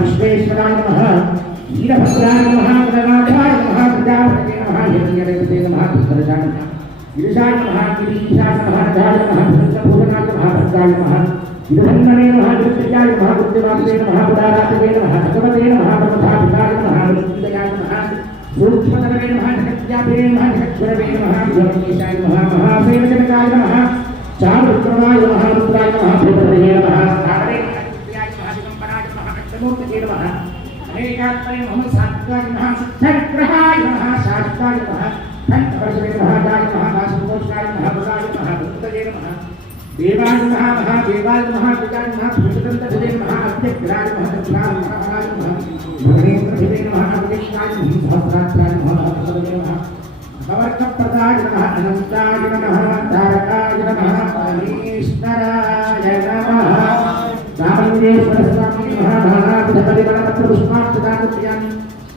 विश्वेश्वराय नमः वीरभद्राय नमः गणनाथाय नमः प्रजापते नमः हिरण्यगर्भे नमः पुत्रजाय नमः गिरिशाय नमः गिरीशाय नमः राजाय नमः भूतभूतनाय नमः भद्राय नमः गिरिधन्वने नमः गिरिजाय नमः बुद्धिवासे नमः उदारातवे नमः भगवते नमः भगवताभिताय नमः विद्याय नमः सूक्ष्मतरवे नमः जगत्यापे नमः जगत्स्वरवे नमः योगेशाय नमः महासेवजनकाय नमः चारुक्रमाय नमः रुद्राय नमः भूतवे नमः स्थावरे मूर्ति नमः अनेकात्मने नमः सात्विकाय नमः सिद्धग्रहाय नमः शास्त्राय नमः पंचवर्षवे नमः दाय नमः वासुकोशाय नमः वराय नमः भूतये नमः देवाय नमः महादेवाय नमः विजाय नमः भूतदन्तभुजे नमः अभ्यग्राय नमः दक्षिणाय नमः भुवनेन्द्रभुजे नमः अवधेशाय नमः सहस्राक्षाय नमः भगवते नमः भवर्गप्रदाय नमः अनन्ताय नमः तारकाय नमः परमेश्वराय नमः रामलिंगेश्वरस्वामी महाभागाभिधपरिमलपत्रपुष्पाक्षदानप्रियामि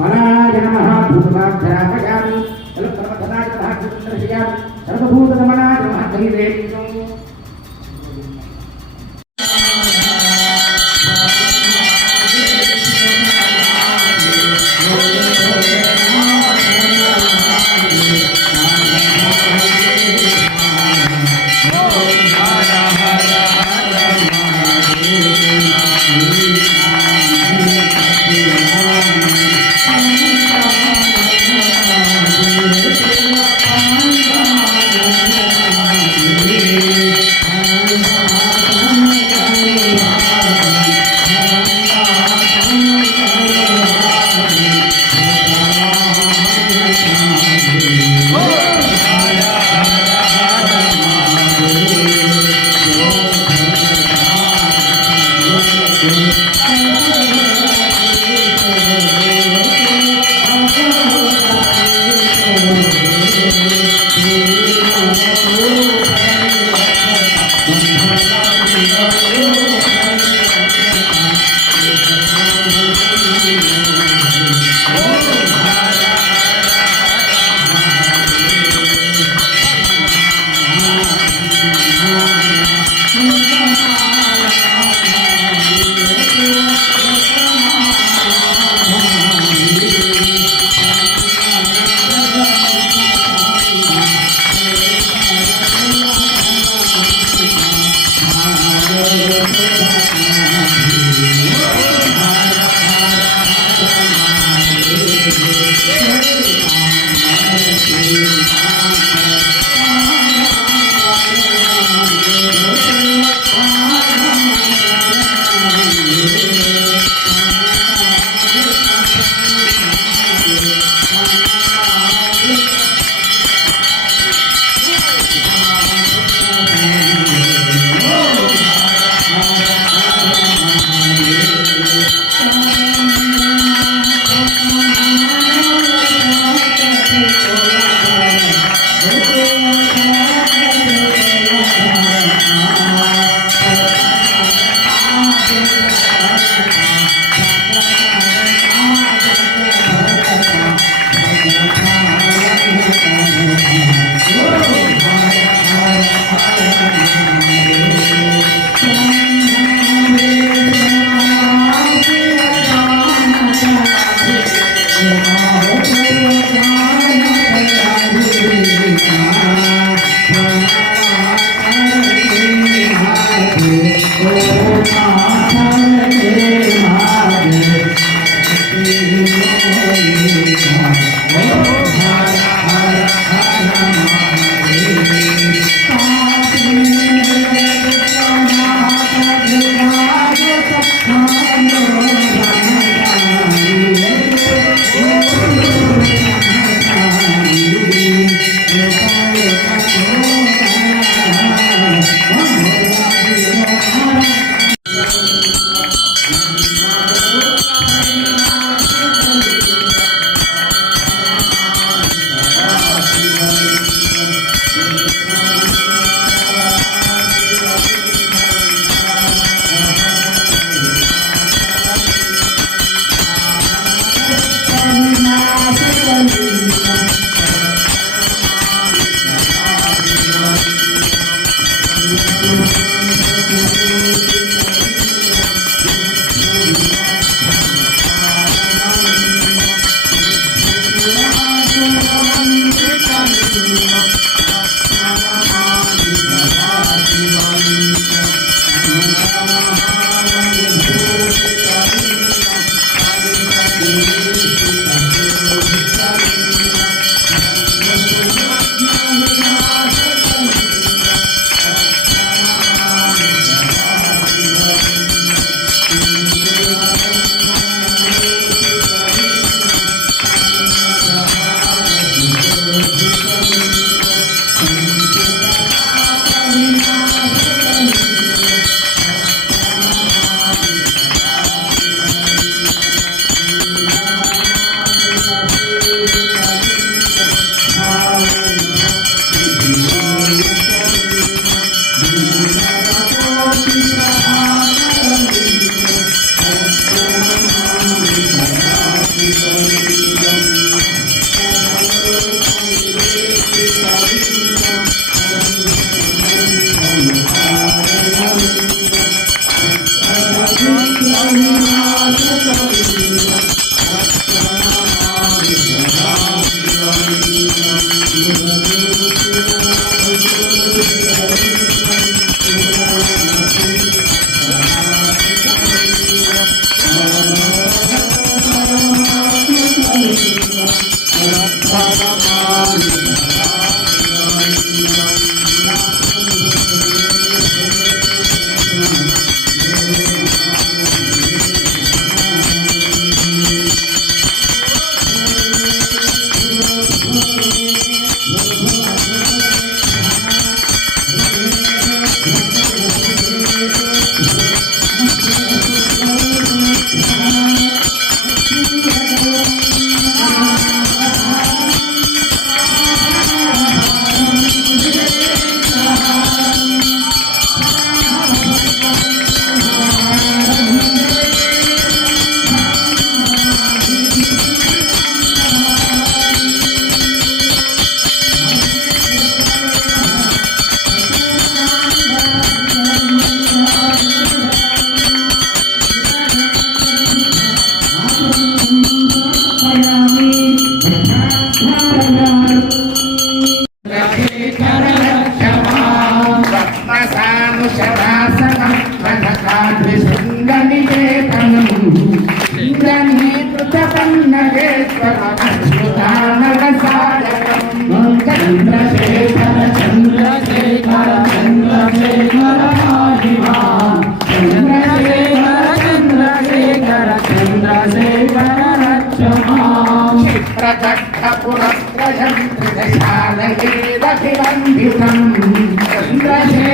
मलाय नमः भूतवाग्धरापयामि जलपर्वतनाय नमः कृतदर्शयामि सर्वभूतगमनाय नमः दैवेभ्यो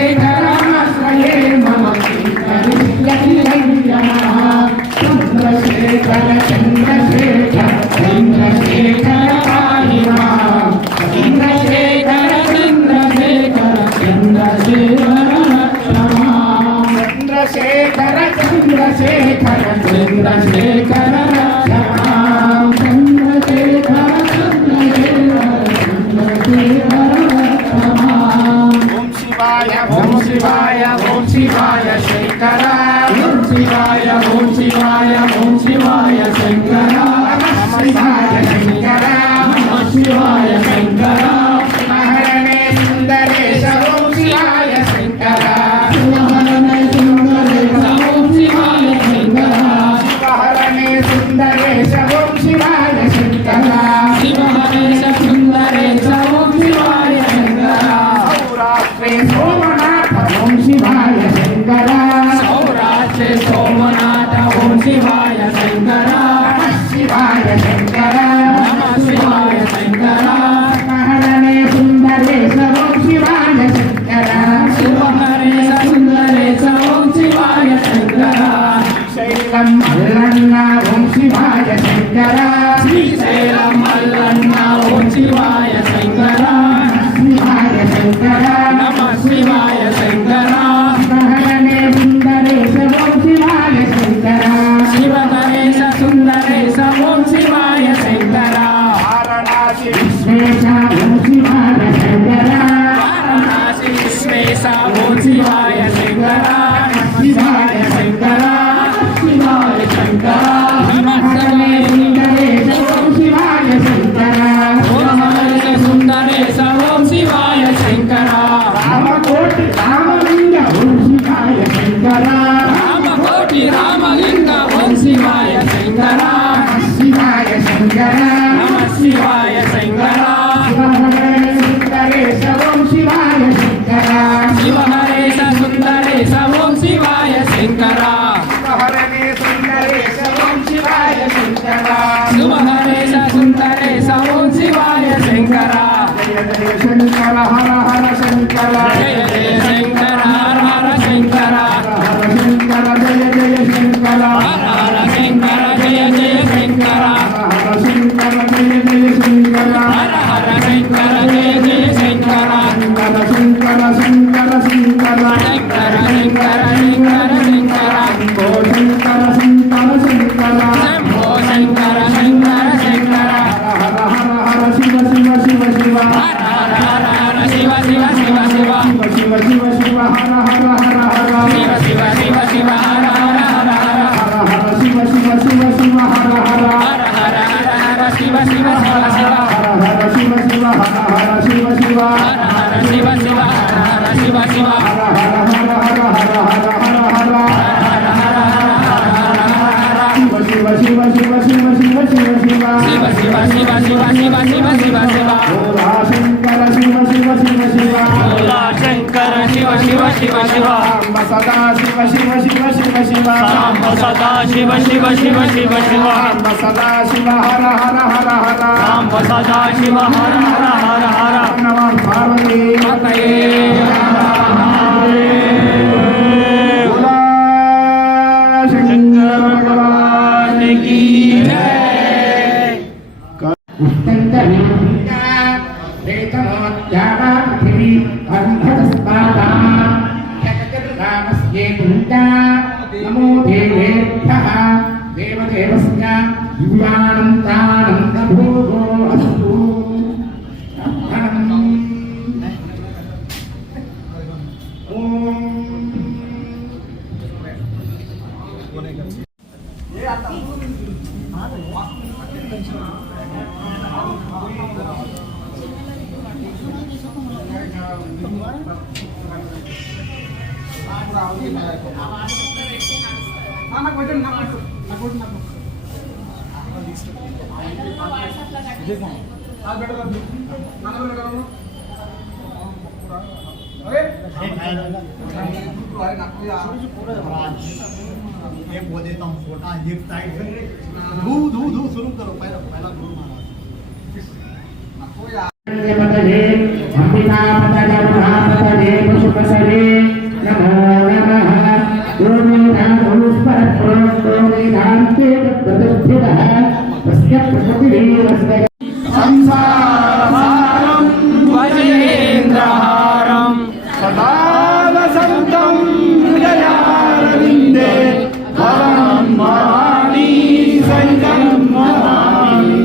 चन्द्रशेखराश्रये मम चन्द्रशेखर चन्द्रशेखर चन्द्रशेखर पाहि मां चन्द्रशेखर चन्द्रशेखर चन्द्रशेखर रक्ष मां चन्द्रशेखर चन्द्रशेखर चन्द्रशेखर रक्ष मां चन्द्रशेखर ओम शिवाय ओम शिवाय शंकर ओम शिवाय ओम शिवाय ओम शिवाय शंकर नमः शिवाय शंकर नमः शिवाय शंकर महरणे सुंदरेश ओम शिवाय शंकर महरणे सुंदरेश ओम शिवाय शंकर महरणे सुंदरेश ओम शिवाय शंकर महरणे सुंदरेश ओम शिवाय शंकर सौराष्ट्रे सोमनाथ ओम शिवाय शंकर सौराष्ट्रे सोमनाथ ओम शिवाय शंकर नमः शिवाय शंकर नमः शिवाय शंकर महरणे सुंदरेश ओम शिवाय शंकर शिवहरे सुंदरेश ओम शिवाय शंकर शैलम मल्लन्ना ओम शिवाय शंकर श्रीशैलम मल्लन्ना ओम शिवाय शंकर शिवाय शंकर नमः शिवाय शंकर महरणे सुंदरेश ओम शिवाय शंकर शिवगणेश सुंदरेश ओम शिवाय शंकर वाराणसी विश्वेश ओम शिवाय शंकर वाराणसी विश्वेश ओम शिवाय शंकर शिवाय शंकर शिवाय शंकर महरणे सुंदरेश జ్యోతి రామలింగ ఓం శివాయ శంకర శివాయ శంకర నమ శివాయ శంకర సుందరేశ ఓం శివాయ శంకర శివ హరేశ సుందరేశ ఓం శివాయ శంకర హరే సుందరేశ ఓం శివాయ శంకర శివ హరేశ సుందరేశ ఓం శివాయ శంకర జయ జయ శంకర హర హర శంకర జయ జయ శంకర హర హర శంకర హర శంకర జయ జయ శంకర హర హర శంకర జయ జయ శంకర హర శంకర జయ జయ శంకర హర హర శంకర జయ జయ శంకర శంకర శంకర శంకర శంకర శంకర శంకర శంకర శంకర శంభో శంకర శంకర శంకర శంభో శంకర శంకర శంకర హర హర హర శివ శివ శివ శివ హర హర హర హర శివ శివ శివ శివ శివ శివ శివ హర హర హర హర శివ శివ శివ శివ హర హర హర హర హర హర శివ శివ శివ శివ హర హర హర హర హర హర శివ శివ శివ శివ హర హర శివ శివ హర హర శివ శివ హర హర శివ శివ హర హర శివ శివ హర హర హర హర హర హర హర హర శివ శివ శివ శివ శివ శివ శివ శివ శివ శివ శివ శివ శివ శివ శివ ఓలా శంకర శివ శివ శివ శివ భోలా శంకర శివ శివ శివ శివ సాంబ సదా శివ శివ శివ శివ శివ సాంబ సదా శివ శివ శివ శివ శివ సాంబ సదా శివ హర హర హర హర సాంబ సదా శివ హర హర హర హర నమః పార్వతీ పతయే ఓలా శంకర భగవాన్ की जय नमो देवेभ्यः देवदेवस्य दिव्यानन्दानन्दभोगो अस्तु ये बोल देता हूँ फोटा ये साइड से धू धू धू शुरू करो पहला पहला गुरु पतये अंबिकापतये महापतये पशुपतये नमो नमः गोविन्दानुस्मरत्रोस्मोविदान्ते तत्प्रदुद्धितः तस्य प्रकृतिरीरस्य संसारसारं वजेन्द्रहारं सदा वसन्तं हृदयारविन्दे भवं भवानी सहितं भवानी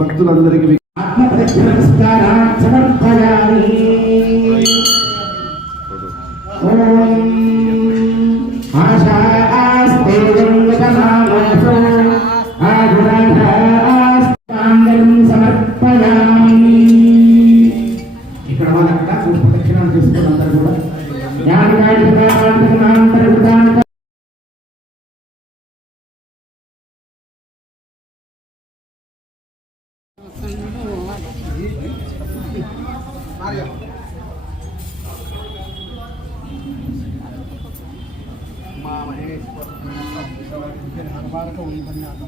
భక్తులందరికీ आत्मप्रतिनमस्कारान् समर्पयामि ॐ आशास्ते जन्मतमानसो आगुणाधास्ताङ्गं समर्पयामि ఇక్కడ వాళ్ళక్కడ పుష్పదక్షిణాలు చేసుకుని అందరూ కూడా జ్ఞానకాయ మా మహేశ్వర హర బారక ఉన్ని బని ఆతా